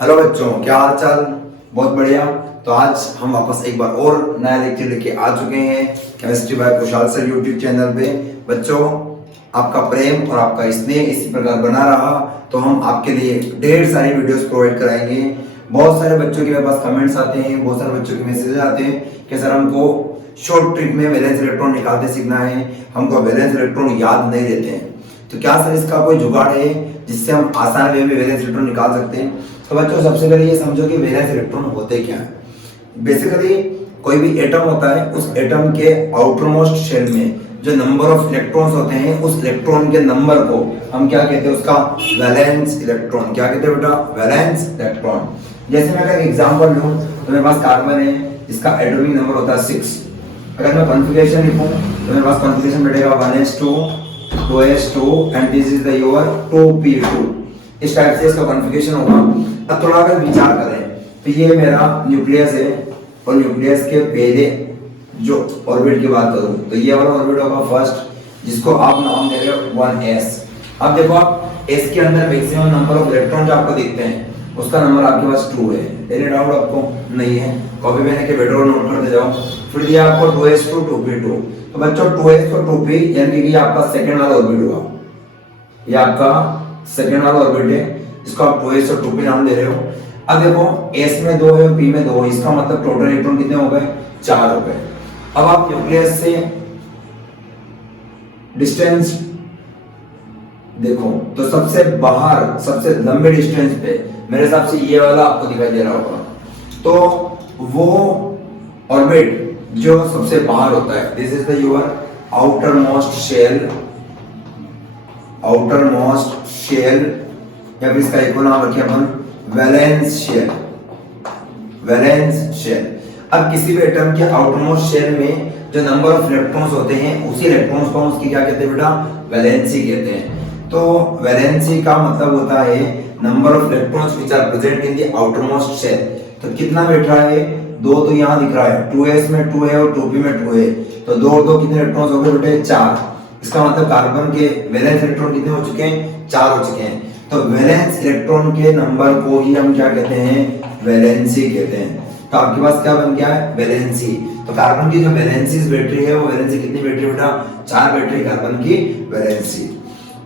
Hello बच्चों, क्या हाल चाल। बहुत बढ़िया। तो आज हम वापस एक बार और नया लेक्चर लेके आ चुके हैं chemistry by Kushal sir YouTube channel पे। बच्चों, आपका प्रेम और आपका स्नेह इसी प्रकार बना रहा तो हम आपके लिए ढेर सारी वीडियोस प्रोवाइड कराएंगे। बहुत सारे बच्चों के मेरे पास कमेंट्स आते हैं, बहुत सारे बच्चों के मैसेज आते हैं कि सर हमको शॉर्ट ट्रिक में वैलेंस इलेक्ट्रॉन निकालते सीखना है, हमको वैलेंस इलेक्ट्रॉन याद नहीं रहते हैं। तो क्या सर इसका कोई जुगाड़ है जिससे हम आसान वे में वैलेंस इलेक्ट्रॉन निकाल सकते हैं? तो बच्चों, सबसे पहले ये समझो कि वैलेंस इलेक्ट्रॉन होते क्या है। बेसिकली कोई भी एटम होता है, उस एटम के आउटरमोस्ट शेल में जो नंबर ऑफ इलेक्ट्रॉन्स होते हैं, उस इलेक्ट्रॉन के नंबर को हम क्या कहते हैं? उसका वैलेंस इलेक्ट्रॉन। क्या कहते हैं बेटा? Valence electron. जैसे मैं अगर एग्जांपल लूं तो मेरे पास कार्बन है, इसका एटॉमिक नंबर होता है 6। अगर मैं कॉन्फ़िगरेशन लिखूं तो मेरे पास कॉन्फ़िगरेशन बैठेगा 1s2 2s2 and this is the your 2p2। इस टाइप से इसका कॉन्फ़िगरेशन होगा। अब थोड़ा अगर विचार करें तो ये मेरा न्यूक्लियस है और न्यूक्लियस के पहले जो ऑर्बिट की बात करूं तो ये वाला ऑर्बिट होगा फर्स्ट, जिसको आप नाम दे रहे हो 1s। अब देखो, आप s के अंदर मैक्सिमम नंबर ऑफ इलेक्ट्रॉन जो आपको दिखते हैं उसका नंबर आपके पास 2 है। एनी डाउट आपको? नहीं है। कॉपी में के बेटर नोट करते जाओ। फिर दिया आपको 2s2 2p2। तो बच्चों 2s और 2p यानी कि ये आपका सेकंड वाला ऑर्बिट हुआ। ये आपका सेकंड वाला ऑर्बिट है जिसको आप 2s और 2p नाम दे रहे हो। अब देखो, s में 2 है और p में 2 है, इसका मतलब टोटल इलेक्ट्रॉन कितने हो गए? 4 हो गए। अब आप न्यूक्लियस से डिस्टेंस देखो तो सबसे बाहर सबसे लंबे डिस्टेंस पे मेरे हिसाब से ये वाला आपको दिखाई दे रहा होगा। तो वो ऑर्बिट जो सबसे बाहर होता है, this is the your outermost shell. Outermost shell, या फिर इसका एक नाम रखिए अपन वैलेंस शेल। Valence shell. अब किसी भी एटम के आउटर मोस्ट शेल में जो नंबर ऑफ इलेक्ट्रॉन्स होते हैं, उसी इलेक्ट्रॉन्स को उसकी क्या कहते हैं बेटा? वैलेंसी कहते हैं। तो वैलेंसी का मतलब होता है number of electrons which are present in the outermost shell. तो कितना बैठ रहा है? 2 तो यहाँ दिख रहा है, 2s में 2 है और 2p में 2 है, तो 2 और 2 कितने इलेक्ट्रॉन्स हो गए बेटे? 4। इसका मतलब कार्बन के वैलेंस इलेक्ट्रॉन कितने हो चुके हैं? 4 हो चुके हैं। तो वैलेंस इलेक्ट्रॉन के नंबर को ही हम क्या कहते हैं? वैलेंसी कहते हैं। तो आपके पास क्या बन गया है? वैलेंसी। तो कार्बन की जो वैलेंसी बैटरी है, वो वैलेंसी कितनी बैटरी बेटा? 4 बैटरी कार्बन की वैलेंसी।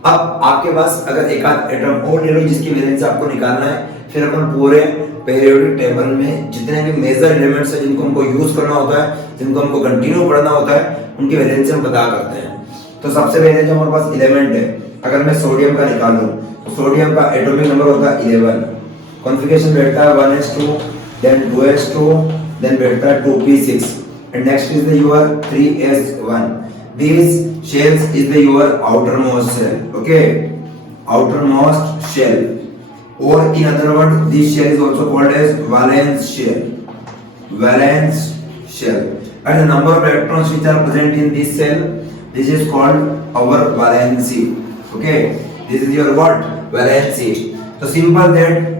अब आपके पास अगर एक आध एटम और ले लो जिसकी वैलेंसी आपको निकालना है, फिर अपन पूरे पीरियोडिक टेबल में जितने भी मेजर एलिमेंट्स हैं जिनको हमको यूज करना होता है, जिनको हमको कंटिन्यू पढ़ना होता है, उनकी वैलेंसी हम पता करते हैं। तो सबसे पहले जो हमारे पास एलिमेंट है, अगर मैं सोडियम का निकालूं तो सोडियम का एटॉमिक नंबर होता है 11। कॉन्फ़िगरेशन बैठता है 1s2 देन 2s2 देन बैठता है 2p6 and next is the your 3s1। these shells is the your outermost shell, okay? Outermost shell, or in other word this shell is also called as valence shell. Valence shell, and the number of electrons which are present in this shell, this is called our valency, okay? This is your what? Valency. तो simple that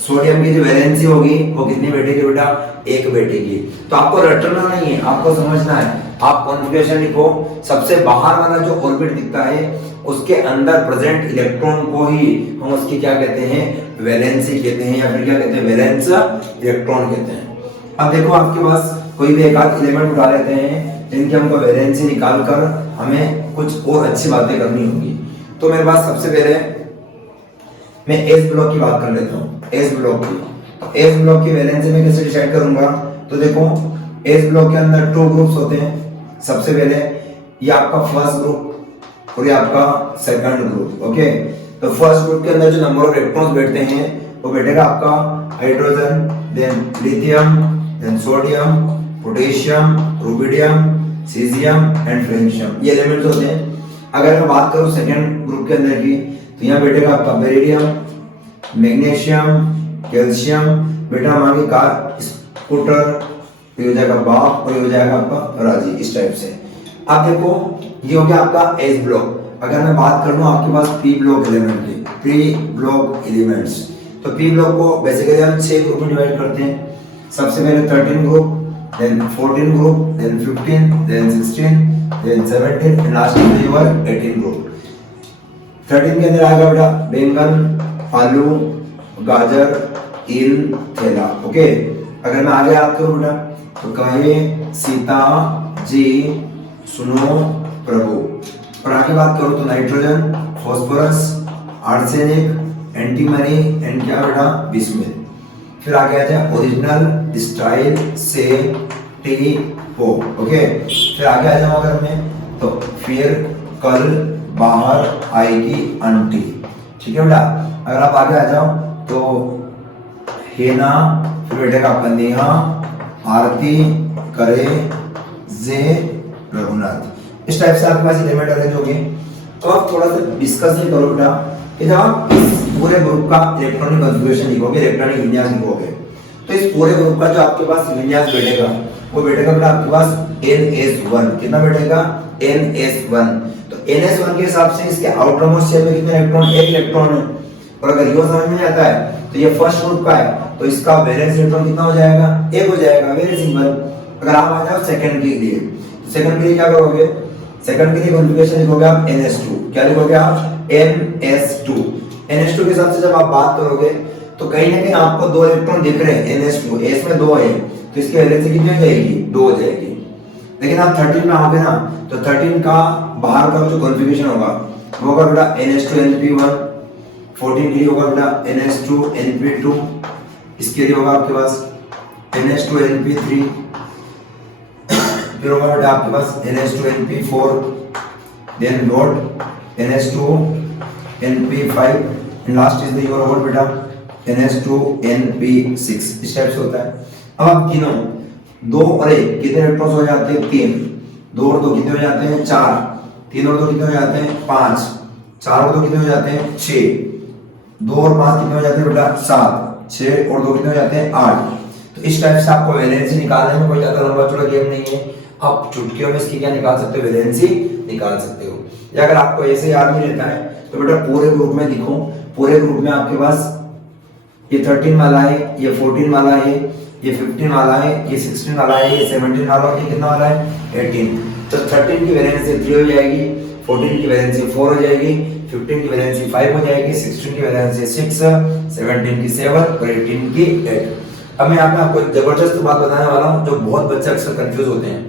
sodium की जो valency होगी वो कितनी बैठेगी बेटा? 1 बैठेगी। तो आपको रटना नहीं है, आपको समझना है। आप कॉन्फ़िगरेशन लिखो, सबसे बाहर वाला जो ऑर्बिट दिखता है उसके अंदर प्रेजेंट इलेक्ट्रॉन को ही हम उसकी क्या कहते हैं? वैलेंसी कहते हैं, या फिर क्या कहते हैं? वैलेंस इलेक्ट्रॉन कहते हैं। अब देखो, आपके पास कोई भी एक आध एलिमेंट उठा लेते हैं जिनकी हमको वैलेंसी निकाल कर हमें कुछ और अच्छी बातें करनी होगी। तो मेरे पास सबसे पहले मैं एस ब्लॉक की बात कर लेता हूँ। एस ब्लॉक की, तो एस ब्लॉक की वैलेंसी मैं कैसे डिसाइड करूंगा? तो देखो, एस ब्लॉक के अंदर 2 ग्रुप्स होते हैं। सबसे पहले ये आपका फर्स्ट ग्रुप और ये आपका सेकंड ग्रुप, ओके? तो फर्स्ट ग्रुप के अंदर जो नंबर ऑफ इलेक्ट्रॉन्स बैठते हैं वो बैठेगा आपका hydrogen, then lithium, then sodium, potassium, rubidium, caesium and francium. ये एलिमेंट्स होते हैं। अगर मैं बात करूं सेकंड ग्रुप के अंदर की, तो यहाँ बैठेगा आपका बेरिलियम, मैग्नीशियम, कैल्शियम, बेटा हमारी कार स्कूटर, ये हो जाएगा बाप और ये हो जाएगा आपका राजी, इस टाइप से। अब देखो, ये हो गया आपका एस ब्लॉक। अगर मैं बात कर लूं आपके पास पी ब्लॉक एलिमेंट की, पी ब्लॉक एलिमेंट्स, तो पी ब्लॉक को बेसिकली हम 6 ग्रुप में डिवाइड करते हैं। सबसे पहले 13 group, then 14 group, then 15, then 16, then 17 and last में योर 18 ग्रुप। 13 के अंदर आएगा बेटा बैंगन, आलू, गाजर, इल थैला। ओके, अगर मैं आगे याद करूं बेटा तो कहे सीता जी सुनो प्रभु। और आगे बात करूं तो nitrogen, phosphorus, arsenic, antimony and क्या बेटा बिस्मिल। फिर आगे आ जाए ओरिजिनल, स्टाइल, से, टी, पो। ओके, फिर आगे आ जाऊं अगर मैं तो फिर कल बाहर आएगी आंटी। ठीक है बेटा, अगर आप आगे आ जाओ तो हेना, फिर बैठेगा आपका नेहा, आरती करे जे रघुनाथ। इस टाइप से आपके पास एलिमेंट अरेंज होंगे। तो आप थोड़ा सा डिस्कस करो बेटा कि जब आप इस पूरे ग्रुप का इलेक्ट्रॉनिक कॉन्फ़िगरेशन लिखोगे, इलेक्ट्रॉनिक विन्यास लिखोगे, तो इस पूरे ग्रुप का जो आपके पास विन्यास बैठेगा वो बैठेगा बेटा आपके पास NS1। कितना बैठेगा? NS1। तो NS1 के हिसाब से इसके आउटर मोस्ट शेल में कितने इलेक्ट्रॉन? एक इलेक्ट्रॉन है। और अगर यो समझ में आता है तो ये फर्स्ट ग्रुप का है, तो इसका वैलेंस इलेक्ट्रॉन कितना हो जाएगा? एक हो जाएगा। Very simple. अगर आप आ जाओ सेकंड के लिए, तो सेकंड के लिए क्या करोगे? सेकंड के लिए कॉन्फ़िगरेशन लिखोगे आप NS2। क्या लिखोगे आप? NS2। NS2 के हिसाब से जब आप बात करोगे तो कहीं ना कहीं आपको दो इलेक्ट्रॉन दिख रहे हैं NS2, S में दो है, तो इसकी वैलेंस कितनी हो जाएगी? 2 हो जाएगी। लेकिन आप 13 में आओगे ना तो 13 का बाहर का जो कॉन्फ़िगरेशन होगा वो होगा बेटा NS2 NP1। 14 के लिए होगा बेटा NS2 NP2। इसके लिए होगा आपके पास NS2 NP3। फिर होगा बेटा आपके पास NS2 NP4, then note NS2 NP5 and last is the your whole बेटा NS2 NP6। इस टाइप से होता है। अब आप तीनों, 2 और 1 कितने इलेक्ट्रॉन्स हो जाते हैं? 3। 2 और 2 कितने हो जाते हैं? 4। 3 और 2 कितने हो जाते हैं? 5। 4 और 2 कितने हो जाते हैं? 6। 2 और 5 कितने हो जाते हैं बेटा? 7। 6 और 2 कितने हो जाते हैं? 8। तो इस टाइप से आपको वैलेंसी निकालने में कोई ज्यादा लंबा चौड़ा गेम नहीं है। आप चुटकियों में इसकी क्या निकाल सकते हो? वैलेंसी निकाल सकते हो। या अगर आपको ऐसे याद नहीं रहता है तो बेटा पूरे ग्रुप में लिखो। पूरे ग्रुप में आपके पास ये 13 वाला है, ये 14 वाला है, ये 15 वाला है, ये 16 वाला है, ये 17 वाला है, ये कितना वाला है? 18। तो 13 की वैलेंसी 3 हो जाएगी, 14 की वैलेंसी 4 हो जाएगी, 15 की वैलेंसी 5 हो जाएगी, 16 की वैलेंसी 6, 17 की 7 और 18 की 8। अब मैं आपको एक जबरदस्त बात बताने वाला हूँ जो बहुत बच्चे अक्सर कंफ्यूज होते हैं।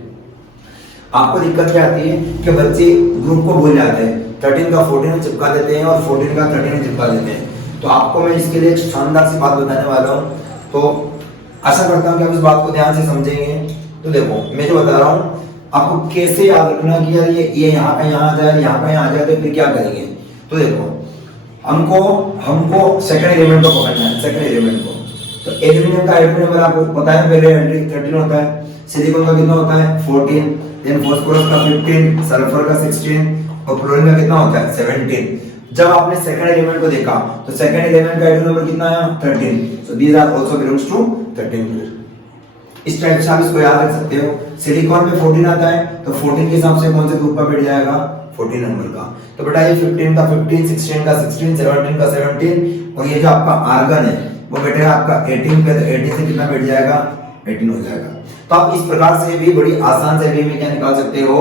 आपको दिक्कत क्या आती है कि बच्चे ग्रुप को भूल जाते हैं, 13 का 14 में चिपका देते हैं और 14 का 13 में चिपका देते हैं। तो आपको मैं इसके लिए एक शानदार सी बात बताने वाला हूँ, तो आशा करता हूँ कि आप इस बात को ध्यान से समझेंगे। तो देखो मैं जो बता रहा हूँ आपको कैसे याद रखना कि यार ये यहाँ का यहाँ आ जाए, यहाँ का यहाँ आ जाए, तो फिर क्या करेंगे? तो देखो हमको सेकंड एलिमेंट को पकड़ना है, सेकंड एलिमेंट को। तो एल्यूमिनियम का एटॉमिक नंबर आपको पता है, पहले 13 होता है, सिलिकॉन का कितना होता है? 14, देन फास्फोरस का 15, सल्फर का 16 और फ्लोरीन का कितना होता है? 17। जब आपने सेकंड एलिमेंट को देखा तो सेकंड एलिमेंट का एटॉमिक नंबर कितना आया? 13। So these are also belongs to 13 group. इस टाइप से आप इसको याद रख सकते हो। सिलिकॉन में 14 आता है तो 14 के हिसाब से कौन से ग्रुप का बैठ जाएगा? 14 नंबर का। तो बेटा ये 15 का 15, 16 का 16, 17 का 17 और ये जो आपका आर्गन है वो बैठेगा आपका 18 पे, तो 18 से कितना बैठ जाएगा? 18 हो जाएगा। तो आप इस प्रकार से भी बड़ी आसान से वे में क्या निकाल सकते हो?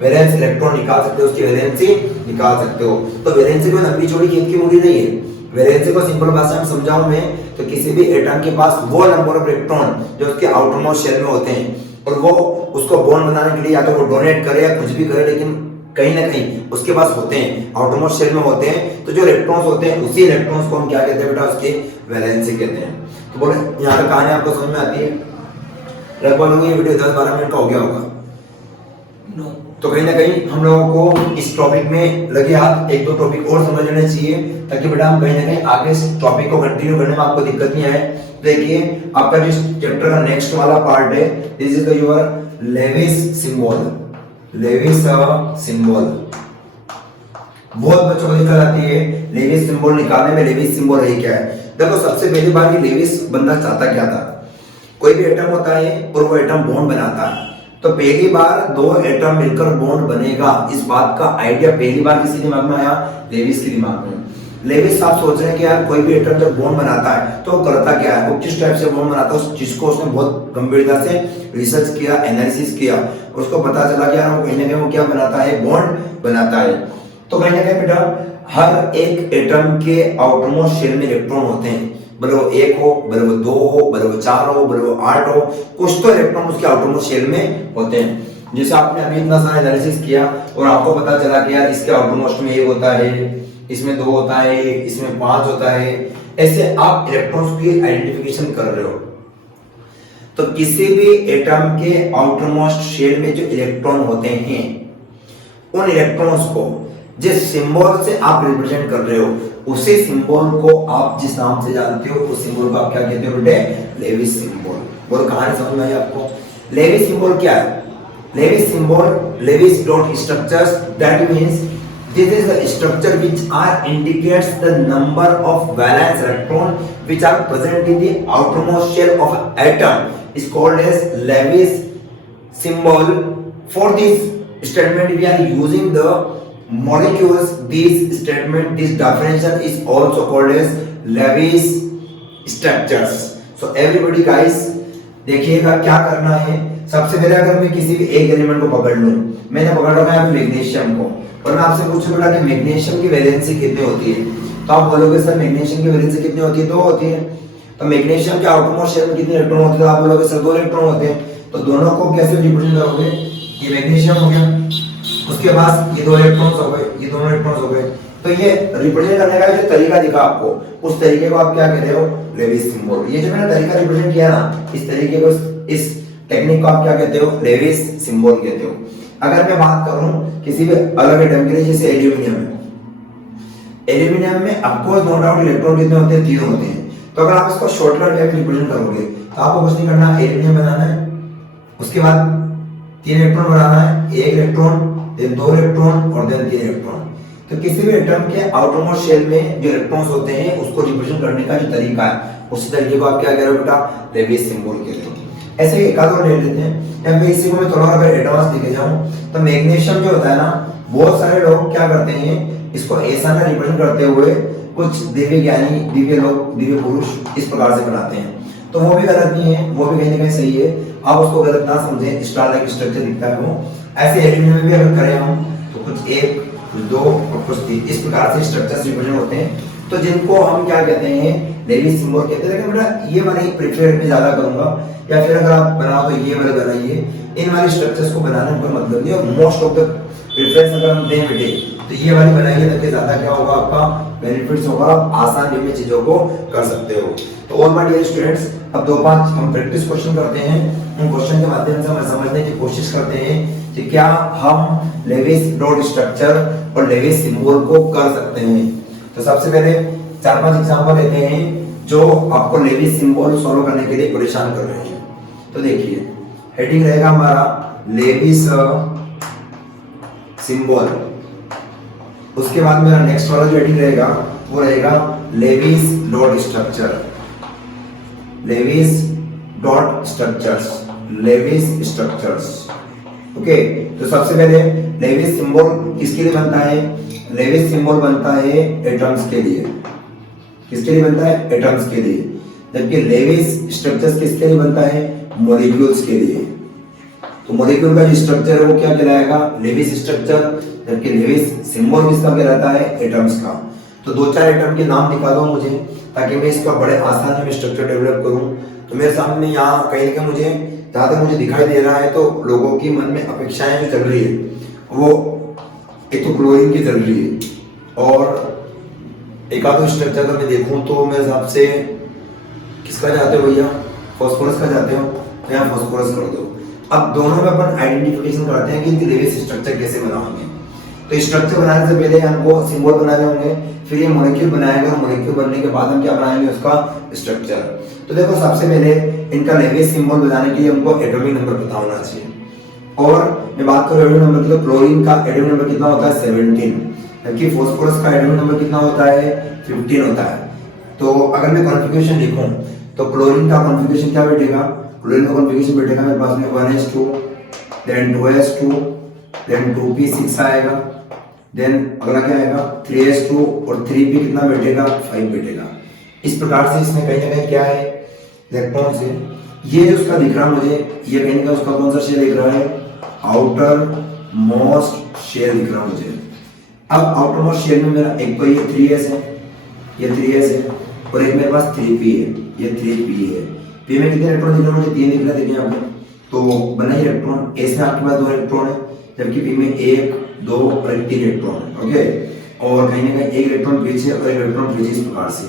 वैलेंस इलेक्ट्रॉन निकाल सकते हो, उसकी वैलेंसी निकाल सकते हो। तो वैलेंसी कोई लंबी चौड़ी खेत की मूली नहीं है। वैलेंसी को सिंपल भाषा में समझाऊं मैं तो किसी भी एटम के पास वो नंबर ऑफ इलेक्ट्रॉन जो उसके आउटर मोस्ट शेल में होते हैं और वो उसको बॉन्ड बनाने के लिए या तो वो डोनेट करे या कुछ भी करे, लेकिन कहीं ना कहीं उसके पास होते हैं, आउटर मोस्ट शेल में होते हैं। तो जो इलेक्ट्रॉन्स होते हैं उसी इलेक्ट्रॉन्स को हम क्या कहते हैं बेटा? उसकी वैलेंसी कहते हैं। तो बोले यहाँ तक कहानी आपको समझ में आती है? लगभग ये वीडियो 10-12 मिनट का हो गया होगा। तो कहीं ना कहीं हम लोगों को इस टॉपिक में लगे हाथ 1-2 टॉपिक और समझ लेने चाहिए ताकि बेटा हम कहीं ना कहीं आगे इस टॉपिक को कंटिन्यू करने में आपको दिक्कत नहीं आए। देखिए आपका जो चैप्टर का नेक्स्ट वाला पार्ट है, this is the your Lewis symbol. Lewis symbol बहुत बच्चों को दिक्कत आती है लेविस सिंबल निकालने में। लेविस सिंबल है क्या है? देखो सबसे पहली बार ये लेविस बंदा चाहता क्या था? कोई भी एटम होता है और वो एटम बॉन्ड बनाता है, तो पहली बार 2 एटम मिलकर बॉन्ड बनेगा, इस बात का आइडिया पहली बार किसी दिमाग में आया? लेविस के दिमाग में। लेविस आप सोच रहे हैं कि यार कोई भी एटम जब बॉन्ड बनाता है तो वो करता क्या है, वो किस टाइप से बॉन्ड बनाता है, उस चीज को उसने बहुत गंभीरता से रिसर्च किया, एनालिसिस किया, उसको पता चला कि यार वो कहीं ना कहीं वो क्या बनाता है? बॉन्ड बनाता है। तो कहीं ना कहीं बेटा हर एक एटम के आउटरमोस्ट शेल में इलेक्ट्रॉन होते हैं, भले वो 1 हो, भले वो 2 हो, भले वो 4 हो, भले वो 8 हो, कुछ तो इलेक्ट्रॉन उसके आउटरमोस्ट शेल में होते हैं। जैसे आपने अभी इतना सारा एनालिसिस किया और आपको पता चला कि यार इसके आउटरमोस्ट में 1 होता है, इसमें 2 होता है, इसमें 5 होता है, ऐसे आप इलेक्ट्रॉन्स की आइडेंटिफिकेशन कर रहे हो। तो किसी भी एटम के आउटरमोस्ट शेल में जो इलेक्ट्रॉन होते हैं, उन इलेक्ट्रॉन्स को जिस सिंबल से आप रिप्रेजेंट कर रहे हो, उसी सिंबल को आप जिस नाम से जानते हो, उस सिंबल को आप क्या कहते हो बेटे? Lewis symbol. और कहानी समझ में आई आपको? लेविस सिंबल क्या है? Lewis symbol, Lewis dot structures, that means this is the structure which indicates the number of valence electron which are present in the outermost shell of an atom is called as Lewis symbol. For this statement we are using the molecules. This statement, this definition is also called as Lewis structures. So everybody guys, देखिएगा क्या करना है। सबसे पहले अगर मैं किसी भी एक एलिमेंट को पकड़ लूं, मैंने पकड़ रखा है मैग्नीशियम को, और मैं आपसे पूछूं बेटा कि मैग्नीशियम की वैलेंसी कितनी होती है, तो आप बोलोगे सर मैग्नीशियम की वैलेंसी कितनी होती है? 2 होती है। तो मैग्नीशियम के आउटरमोस्ट शेल में कितने इलेक्ट्रॉन होते हैं? आप बोलोगे सर 2 इलेक्ट्रॉन होते हैं। तो दोनों को कैसे रिप्रेजेंट करोगे? ये मैग्नीशियम हो गया, उसके बाद ये 2 इलेक्ट्रॉन्स हो गए, ये दोनों इलेक्ट्रॉन्स हो गए। तो ये रिप्रेजेंट करने का जो तरीका दिखा आपको, उस तरीके को आप क्या कह रहे हो? Lewis symbol. ये जो मैंने तरीका रिप्रेजेंट किया ना, इस तरीके को, इस टेक्निक को आप क्या कहते हो? लेविस सिंबल कहते हो। अगर मैं बात करूं किसी भी अलग एटम के लिए, जैसे एल्यूमिनियम है, एल्यूमिनियम में ऑफकोर्स नो डाउट इलेक्ट्रॉन कितने होते हैं? 3 होते हैं। तो अगर आप इसको शॉर्टकट वे में रिप्रेजेंट करोगे तो आपको कुछ नहीं करना, एल्यूमिनियम बनाना है, उसके बाद 3 इलेक्ट्रॉन बनाना है, 1 इलेक्ट्रॉन, देन 2 इलेक्ट्रॉन और देन 3 इलेक्ट्रॉन। तो किसी भी एटम के आउटरमोस्ट शेल में जो इलेक्ट्रॉन्स होते हैं उसको रिप्रेजेंट करने का जो तरीका है, उस तरीके को आप क्या कह रहे हो बेटा? लेविस सिंबल कहते हो। ऐसे एक आध और ले लेते हैं, या फिर इसी को मैं थोड़ा अगर एडवांस लेके जाऊं, तो मैग्नीशियम जो होता है ना, बहुत सारे लोग क्या करते हैं, इसको ऐसा ना रिप्रेजेंट करते हुए कुछ दिव्य ज्ञानी, दिव्य लोग, दिव्य पुरुष इस प्रकार से बनाते हैं। तो वो भी गलत नहीं है, वो भी कहीं ना कहीं सही है। आप उसको गलत ना समझें, स्टार लाइक स्ट्रक्चर दिखता है वो। ऐसे एल्यूमिनियम में भी अगर करें हम, तो कुछ 1, कुछ 2 और कुछ 3 इस प्रकार से स्ट्रक्चर्स रिप्रेजेंट होते हैं। तो जिनको हम क्या कहते हैं? लेविस सिंबल कहते हैं। लेकिन बेटा ये वाले प्रेफर मैं ज्यादा करूंगा, या फिर अगर आप बनाओ तो ये वाले बनाइए। इन वाले स्ट्रक्चर्स को बनाने में कोई मतलब नहीं है, और मोस्ट ऑफ द प्रेफरेंस अगर हम दें बेटे तो ये वाली बनाइए, ताकि ज्यादा क्या होगा, आपका बेनिफिट्स होगा, आप आसान वे में चीजों को कर सकते हो। तो ऑल माय डियर स्टूडेंट्स, अब 2-5 हम प्रैक्टिस क्वेश्चन करते हैं। उन क्वेश्चन के माध्यम से हम समझने की कोशिश करते हैं कि क्या हम लेविस डॉट स्ट्रक्चर और लेविस सिंबल को कर सकते हैं। तो सबसे पहले 4-5 एग्जांपल लेते हैं जो आपको लेविस सिंबल सॉल्व करने के लिए परेशान कर रहे हैं। तो देखिए, हेडिंग रहेगा हमारा लेविस सिंबल, उसके बाद मेरा नेक्स्ट वाला जो हेडिंग रहेगा वो रहेगा Lewis dot structure, Lewis dot structures, Lewis structures. Okay, तो सबसे पहले लेविस सिंबल किसके लिए बनता है? लेविस सिंबल बनता है एटम्स के लिए। किसके लिए बनता है? एटम्स के लिए। जबकि लेविस स्ट्रक्चर्स किसके लिए बनता है? मॉलिक्यूल्स के लिए। तो मॉलिक्यूल का जो स्ट्रक्चर है वो क्या कहलाएगा? Lewis structure. जबकि लेविस सिंबल किसका कहलाता है? एटम्स का। तो 2-4 एटम के नाम दिखा दो मुझे, ताकि मैं इसका बड़े आसानी में स्ट्रक्चर डेवलप करूं। तो मेरे सामने यहाँ कहीं ना कहीं मुझे जहाँ तक मुझे दिखाई दे रहा है, तो लोगों की मन में अपेक्षाएं जो चल रही है वो एक तो क्लोरीन की चल रही है, और एक आध स्ट्रक्चर अगर मैं देखूं तो मेरे हिसाब से किसका जाते हो भैया? फॉस्फोरस का जाते हो, तो यहाँ फॉस्फोरस कर दो। अब दोनों में अपन आइडेंटिफिकेशन करते हैं कि इनकी लेविस स्ट्रक्चर कैसे बनाओगे। तो स्ट्रक्चर बनाने से पहले हमको सिंबल बनाने होंगे, फिर ये मॉलिक्यूल बनाएगा, मॉलिक्यूल बनने के बाद हम क्या बनाएंगे? उसका स्ट्रक्चर। तो देखो, सबसे पहले इनका लेविस सिंबल बनाने के लिए हमको एटॉमिक नंबर पता होना चाहिए। और मैं बात करूं एटॉमिक नंबर की, तो क्लोरीन का एटॉमिक नंबर कितना होता है? 17। जबकि फॉस्फोरस का एटॉमिक नंबर कितना होता है? 15 होता है। तो अगर मैं कॉन्फ़िगरेशन लिखूं तो क्लोरीन का कॉन्फ़िगरेशन क्या बैठेगा? क्लोरीन का कॉन्फ़िगरेशन बैठेगा मेरे पास में 1s2, then 2s2, then 2p6 आएगा, देन अगला क्या आएगा? 3s2, और 3p कितना बैठेगा? 5 बैठेगा। इस प्रकार से इसमें कहीं ना कहीं क्या है? इलेक्ट्रॉन से ये जो उसका दिख रहा है मुझे, ये कहीं ना कहीं उसका कौन सा शेल दिख रहा है? आउटर मोस्ट शेल दिख रहा है मुझे। अब आउटर मोस्ट शेल में मेरा एक तो ये 3s है, ये 3s है, और ये 2p है। 2p कितना बैठेगा? 5 बैठेगा। इस प्रकार से इसमें कहीं ना कहीं क्या है? इलेक्ट्रॉन से ये जो उसका दिख रहा है मुझे, ये कहीं ना कहीं उसका कौन सा शेल दिख रहा है? आउटर मोस्ट शेल दिख रहा है मुझे। अब आउटर मोस्ट शेल में मेरा एक तो ये 3s है, ये 3s है, और एक मेरे पास 3p है, ये 3p है। p में कितने इलेक्ट्रॉन दिख रहे हैं मुझे? 3 दिख रहे हैं, देखिए यहाँ पे। तो बना ही इलेक्ट्रॉन। s में आपके पास 2 इलेक्ट्रॉन है, जबकि p में 1 2 और 3 इलेक्ट्रॉन है। ओके, और कहीं ना कहीं एक इलेक्ट्रॉन पीछे और एक इलेक्ट्रॉन पीछे, इस प्रकार से।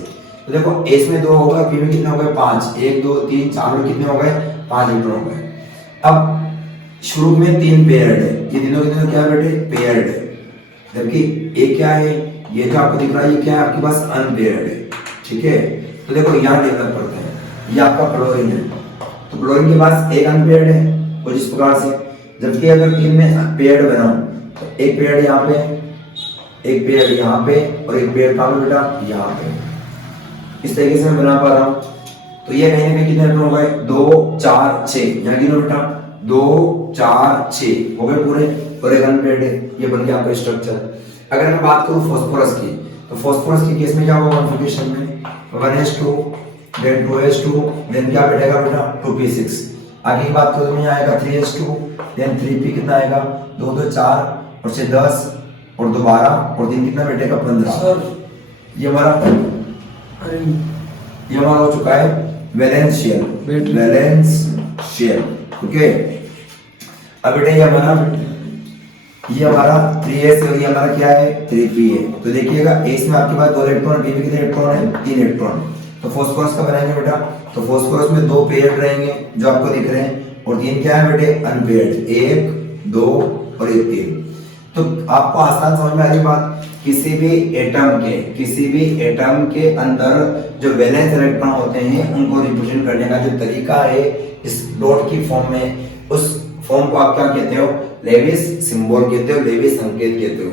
तो देखो s में 2 होगा, p में कितने हो गए? 5, 1 2 3 4 में कितने हो गए? 5 इलेक्ट्रॉन हो गए। अब शुरू में 3 पेयर्ड है, ये तीनों कितने क्या है बेटे? पेयर्ड है। जबकि एक क्या है, ये जो आपको दिख रहा है ये क्या है? आपके पास अनपेयर्ड है। ठीक है, तो देखो यहाँ देखना पड़ता है, ये आपका क्लोरीन है, तो क्लोरीन के पास एक अनपेयर्ड है कुछ इस प्रकार से। जबकि अगर 3 में पेयर्ड बनाऊं तो एक पेयर्ड यहाँ पे, एक पेयर्ड यहाँ पे और एक पेयर्ड कहाँ पे बेटा? यहाँ पे। इस तरीके से मैं बना पा रहा हूँ। तो ये कहीं ना कहीं कितने इलेक्ट्रॉन हो गए? 2 4 6, यहाँ गिनो बेटा, 2 4 6 हो गए पूरे, और एक अनपेयर्ड है, ये बन गया आपका स्ट्रक्चर। अगर मैं बात करूं फास्फोरस की, तो फास्फोरस के केस में क्या होगा? कॉन्फ़िगरेशन में 1s2 देन 2s2 देन क्या बैठेगा बेटा? 2p6। आगे की बात करूं तो यहाँ आएगा 3s2 देन 3p, कितना आएगा? 2 2 4 और 6 10 और 2 12 और 3 कितना बैठेगा? 15। ये हमारा हो चुका है valence shell, valence shell. Okay, अब बेटा ये हमारा 3s और ये हमारा क्या है? 3p है। तो देखिएगा s में आपके पास 2 इलेक्ट्रॉन, p में कितने इलेक्ट्रॉन है? 3 इलेक्ट्रॉन। तो फास्फोरस का बनाएंगे बेटा, तो फास्फोरस में 2 पेयर्ड रहेंगे जो आपको दिख रहे हैं, और 3 क्या है बेटे? अनपेयर्ड, 1 2 और 3। तो आपको आसान समझ में आ रही बात? किसी भी एटम के अंदर जो वैलेंस इलेक्ट्रॉन होते हैं उनको रिप्रेजेंट करने का जो तरीका है इस डॉट की फॉर्म में, उस फॉर्म को आप क्या कहते हो? लेविस सिंबल कहते हो, लेविस संकेत कहते हो।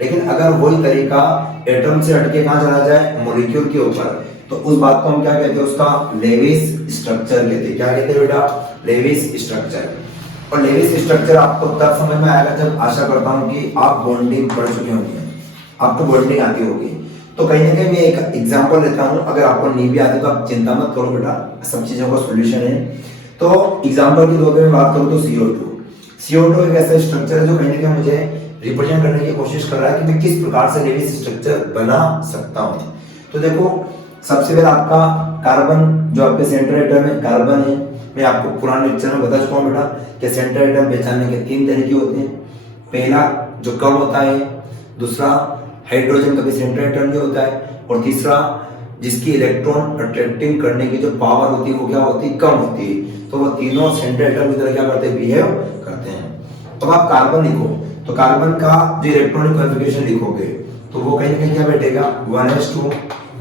लेकिन अगर वही तरीका एटम से हटके कहां चला जाए? मॉलिक्यूल के ऊपर, तो उस बात को हम क्या कहते हैं? उसका लेविस स्ट्रक्चर कहते हैं। क्या कहते हैं बेटा? Lewis structure. और लेविस स्ट्रक्चर आपको तब समझ में आएगा जब, आशा करता हूं कि आप बॉन्डिंग पढ़ चुके होंगे, आपको बॉन्डिंग आती होगी। तो कहीं ना कहीं मैं एक एग्जांपल लेता हूं, अगर आपको नहीं भी आती तो आप चिंता मत करो बेटा, सब चीजों का सॉल्यूशन है। तो एग्जांपल के तौर पे मैं बात करूं तो CO2 एक ऐसा स्ट्रक्चर है जो कहीं ना कहीं मुझे रिप्रेजेंट करने की कोशिश कर रहा है कि मैं किस प्रकार से लेविस स्ट्रक्चर बना सकता हूं। तो देखो, सबसे पहले आपका कार्बन, जो आपके सेंट्रल एटम में कार्बन है, मैं आपको पुराने लेक्चर में बता चुका हूं बेटा कि सेंट्रल एटम पहचानने के 3 तरीके होते हैं। पहला जो कम होता है, दूसरा हाइड्रोजन कभी सेंट्रल एटम नहीं होता है, और तीसरा जिसकी इलेक्ट्रॉन अट्रैक्टिंग करने की जो पावर होती है वो क्या होती है? कम होती है। तो वो तीनों सेंट्रल एटम की तरह क्या करते हैं? बिहेव करते हैं। तो आप कार्बन लिखो, तो कार्बन का जो इलेक्ट्रॉनिक कॉन्फ़िगरेशन लिखोगे तो वो कहीं ना कहीं क्या बैठेगा? 1s2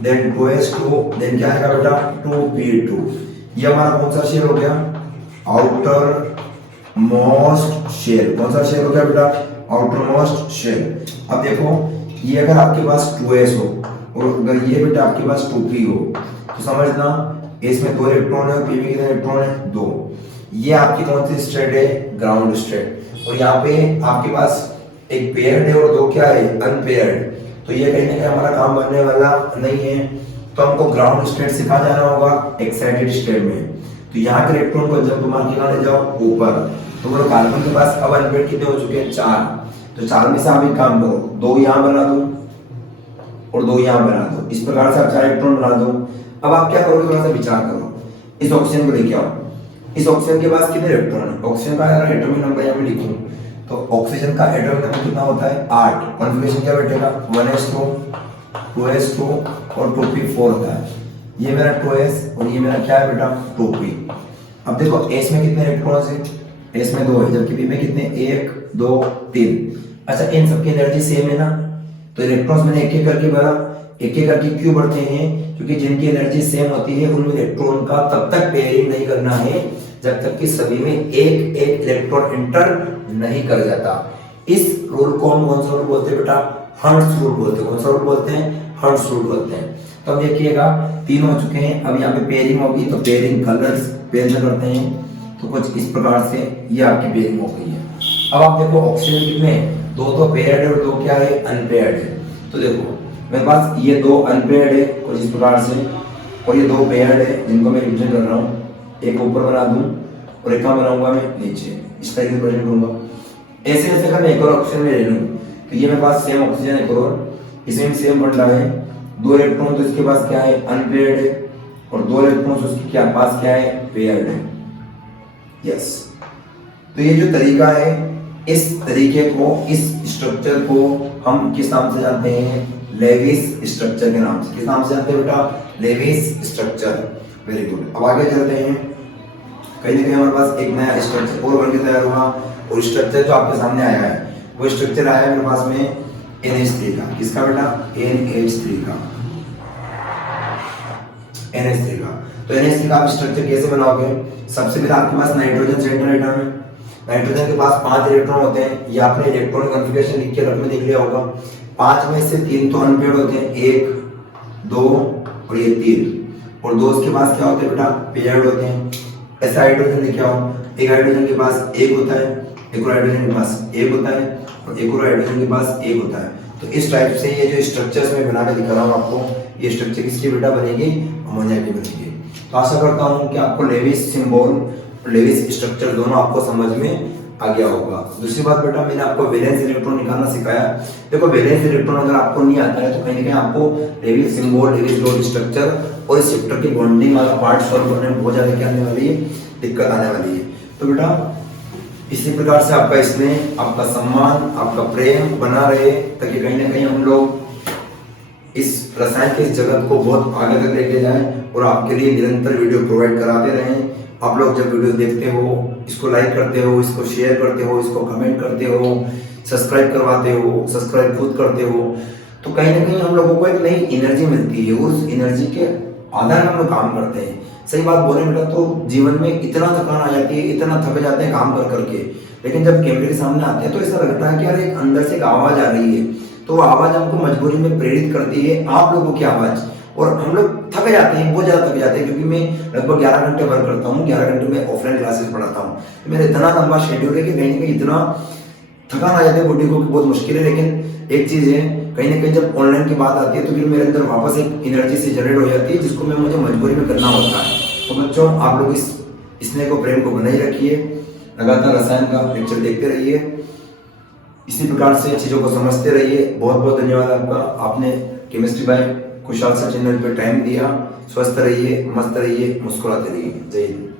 देन 2s2 देन क्या आएगा बेटा? 2p2। ये हमारा कौन सा शेल हो गया? Outermost shell. कौन सा शेल हो गया बेटा? Outermost shell. अब देखो, ये अगर आपके पास 2s हो और अगर ये बेटा आपके पास 2p हो, तो समझना इसमें 2 इलेक्ट्रॉन है, p में कितने इलेक्ट्रॉन है? 2। ये आपकी कौन सी स्टेट है? Ground state. और यहाँ पे आपके पास एक पेयर्ड है और 2 क्या है? अनपेयर्ड। तो ये कहीं ना कहीं हमारा काम बनने वाला नहीं है, तो हमको ग्राउंड स्टेट से कहाँ जाना होगा? एक्साइटेड स्टेट में। तो यहाँ के इलेक्ट्रॉन को जब तुम के ले जाओ ऊपर, तो बोलो कार्बन के पास अब अनपेयर्ड कितने हो चुके हैं? 4। तो 4 में से आप एक काम करो, 2 यहाँ बना दो और 2 यहाँ बना दो, इस प्रकार से आप 4 इलेक्ट्रॉन बना दो। अब आप क्या करोगे? थोड़ा सा विचार करो, इस ऑक्सीजन को लेके आओ। इस ऑक्सीजन के पास कितने इलेक्ट्रॉन है? ऑक्सीजन का अगर एटॉमिक नंबर यहाँ पे लिखूं तो ऑक्सीजन का एटॉमिक नंबर कितना होता है? 8। कॉन्फ़िगरेशन क्या बैठेगा? 1s2 2s2 और 2p4 होता है। ये मेरा 2s और ये मेरा क्या है बेटा? 2p। अब देखो s में कितने इलेक्ट्रॉन्स हैं? s में 2 है, जबकि p में कितने? 1 2 3। अच्छा, इन सबकी एनर्जी सेम है ना, तो इलेक्ट्रॉन्स मैंने एक-एक करके भरा। एक-एक करके क्यों बढ़ते हैं? क्योंकि जिनकी एनर्जी सेम होती है उनमें इलेक्ट्रॉन का तब तक पेयरिंग नहीं करना है जब तक कि सभी में एक एक इलेक्ट्रॉन इंटर नहीं कर जाता। इस रूल को हम कौन सा रूल बोलते हैं बेटा? हर्ट्ज रूल बोलते हैं। कौन सा रूल बोलते हैं? हर्ट्ज रूल बोलते हैं। तो अब देखिएगा 3 हो चुके हैं, अब यहाँ पे पेयरिंग होगी, तो पेयरिंग कलर्स पेयर करते हैं, तो कुछ इस प्रकार से ये आपकी पेयरिंग हो गई है। अब आप देखो ऑक्सीजन कितने? 2 पेयर्ड है और 2 क्या है? अनपेयर्ड है। तो देखो मेरे पास ये 2 अनपेयर्ड है कुछ इस प्रकार से, और ये 2 पेयर्ड है जिनको मैं रिप्रेजेंट कर रहा हूँ। एक ऊपर बना दूं और एक कहाँ बनाऊंगा मैं? नीचे, इस तरह से रिप्रेजेंट करूंगा। ऐसे ऐसे अगर मैं एक और ऑक्सीजन में ले लूं तो ये मेरे पास सेम ऑक्सीजन एक और, इसमें सेम बन रहा है, 2 इलेक्ट्रॉन तो इसके पास क्या है, अनपेयर्ड है, और 2 इलेक्ट्रॉन उसके क्या पास क्या है, पेयर्ड है। यस, तो ये जो तरीका है, इस तरीके को, इस स्ट्रक्चर को हम किस नाम से जानते हैं, लेविस स्ट्रक्चर के नाम से। किस नाम से जानते हैं बेटा, लेविस स्ट्रक्चर। Very good. अब आगे चलते हैं। कहीं ना कहीं हमारे पास एक नया स्ट्रक्चर और बनकर तैयार हुआ, और स्ट्रक्चर जो आपके सामने आया है वो स्ट्रक्चर आया है मेरे पास में NH3 का। किसका बेटा, NH3 का, NH3 का। तो NH3 का आप स्ट्रक्चर कैसे बनाओगे, सबसे पहले आपके पास नाइट्रोजन सेंट्रल एटम है, नाइट्रोजन के पास 5 इलेक्ट्रॉन होते हैं, ये आपने इलेक्ट्रॉनिक कॉन्फ़िगरेशन लिख के रख में देख लिया होगा। 5 में से 3 तो अनपेयर्ड होते हैं, 1 2 और ये 3, और 2 के पास क्या होते हैं बेटा, पेयर्ड होते हैं। ऐसा हाइड्रोजन लिखे आओ, एक हाइड्रोजन के पास 1 होता है, एक और हाइड्रोजन के पास 1 होता है, और एक और हाइड्रोजन के पास 1 होता है। तो इस टाइप से ये जो स्ट्रक्चर्स मैं बना के दिखा रहा हूँ आपको, ये स्ट्रक्चर किसकी बेटा बनेगी, अमोनिया की बनेगी। तो आशा करता हूँ कि आपको लेविस सिंबल और लेविस स्ट्रक्चर दोनों आपको समझ में आ गया होगा। दूसरी बात बेटा, मैंने आपको वैलेंस इलेक्ट्रॉन निकालना सिखाया। देखो वैलेंस इलेक्ट्रॉन अगर आपको नहीं आता है तो कहीं ना कहीं आपको Lewis symbol, Lewis dot structure और इस चैप्टर की बॉन्डिंग वाला पार्ट सॉल्व करने में बहुत ज्यादा क्या आने वाली है, दिक्कत आने वाली है। तो बेटा इसी प्रकार से आपका इसमें आपका सम्मान, आपका प्रेम बना रहे, ताकि कहीं ना कहीं हम लोग इस रसायन के इस जगत को बहुत आगे तक लेके जाएं और आपके लिए निरंतर वीडियो प्रोवाइड कराते रहें। आप लोग जब वीडियो देखते हो, इसको लाइक करते हो, इसको शेयर करते हो, इसको कमेंट करते हो, सब्सक्राइब करवाते हो, सब्सक्राइब खुद करते हो, तो कहीं ना कहीं हम लोगों को एक नई एनर्जी मिलती है, उस एनर्जी के आधार पर हम लोग काम करते हैं। सही बात बोले बेटा, तो जीवन में इतना थकान आ जाती है, इतना थक जाते हैं काम कर करके, लेकिन जब कैमरे के सामने आते हैं तो ऐसा लगता है कि यार एक अंदर से एक आवाज आ रही है, तो आवाज हमको मजबूरी में प्रेरित करती है, आप लोगों की आवाज। और हम लोग थक जाते हैं, बहुत ज्यादा थक जाते हैं, क्योंकि मैं लगभग 11 घंटे वर्क करता हूँ, 11 घंटे में ऑफलाइन क्लासेस पढ़ाता हूँ। मेरा इतना लंबा शेड्यूल है कि कहीं ना कहीं इतना थकान आ जाती है बॉडी को कि बहुत मुश्किल है। लेकिन एक चीज है, कहीं ना कहीं जब ऑनलाइन की बात आती है तो फिर मेरे अंदर वापस एक एनर्जी से जनरेट हो जाती है, जिसको मैं मुझे मजबूरी में करना होता है। तो बच्चों आप लोग इस स्नेह को, प्रेम को बनाए रखिए, लगातार रसायन का लेक्चर देखते रहिए, इसी प्रकार से चीजों को समझते रहिए। बहुत बहुत धन्यवाद आपका, आपने केमिस्ट्री बाय खुशहाल सर चैनल पे टाइम दिया। स्वस्थ रहिए, मस्त रहिए, मुस्कुराते रहिए। जय हिंद।